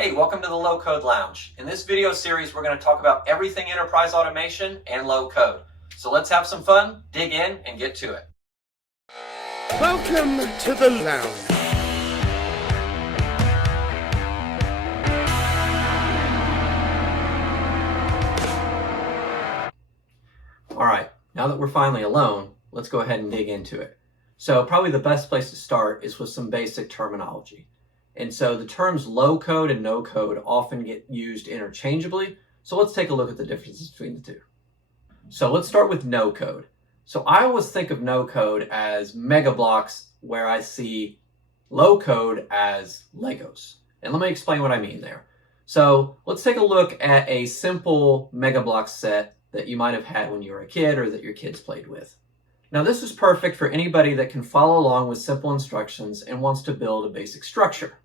Hey, welcome to the Low Code Lounge. In this video series, we're going to talk about everything enterprise automation and low code. So let's have some fun, dig in, and get to it. Welcome to the lounge. All right, now that we're finally alone, let's go ahead and dig into it. So probably the best place to start is with some basic terminology. And so the terms low code and no code often get used interchangeably. So let's take a look at the differences between the two. So let's start with no code. So I always think of no code as mega blocks, where I see low code as Legos. And let me explain what I mean there. So let's take a look at a simple mega block set that you might have had when you were a kid or that your kids played with. Now this is perfect for anybody that can follow along with simple instructions and wants to build a basic structure.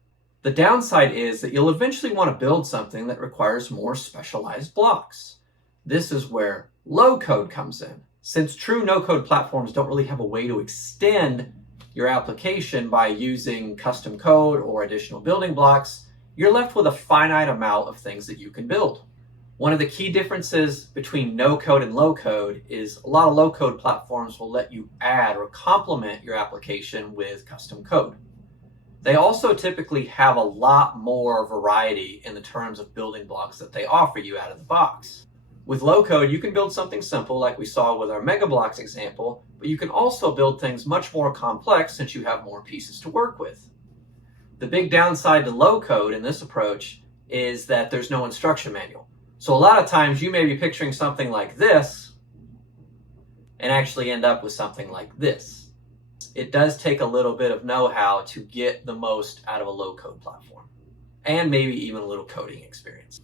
The downside is that you'll eventually want to build something that requires more specialized blocks. This is where low code comes in. Since true no-code platforms don't really have a way to extend your application by using custom code or additional building blocks, you're left with a finite amount of things that you can build. One of the key differences between no-code and low-code is a lot of low-code platforms will let you add or complement your application with custom code. They also typically have a lot more variety in the terms of building blocks that they offer you out of the box. With low code, you can build something simple like we saw with our Mega Blocks example, but you can also build things much more complex since you have more pieces to work with. The big downside to low code in this approach is that there's no instruction manual. So a lot of times you may be picturing something like this and actually end up with something like this. It does take a little bit of know-how to get the most out of a low-code platform, and maybe even a little coding experience.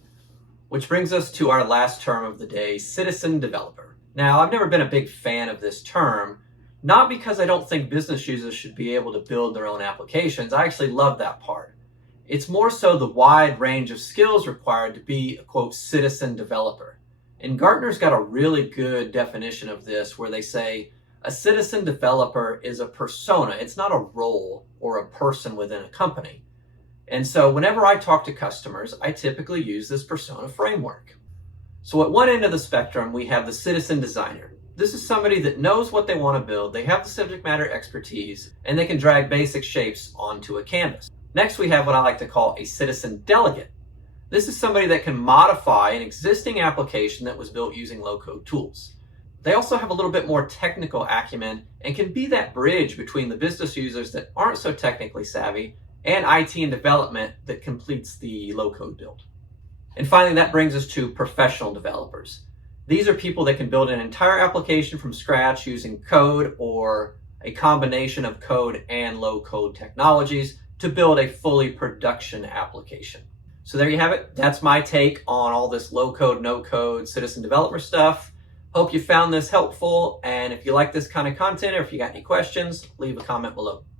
Which brings us to our last term of the day, citizen developer. Now, I've never been a big fan of this term, not because I don't think business users should be able to build their own applications. I actually love that part. It's more so the wide range of skills required to be a, quote, citizen developer. And Gartner's got a really good definition of this where they say, a citizen developer is a persona. It's not a role or a person within a company. And so whenever I talk to customers, I typically use this persona framework. So at one end of the spectrum, we have the citizen designer. This is somebody that knows what they want to build, they have the subject matter expertise, and they can drag basic shapes onto a canvas. Next, we have what I like to call a citizen delegate. This is somebody that can modify an existing application that was built using low-code tools. They also have a little bit more technical acumen and can be that bridge between the business users that aren't so technically savvy and IT and development that completes the low-code build. And finally, that brings us to professional developers. These are people that can build an entire application from scratch using code or a combination of code and low-code technologies to build a fully production application. So there you have it. That's my take on all this low-code, no-code, citizen developer stuff. Hope you found this helpful, and if you like this kind of content or if you got any questions, leave a comment below.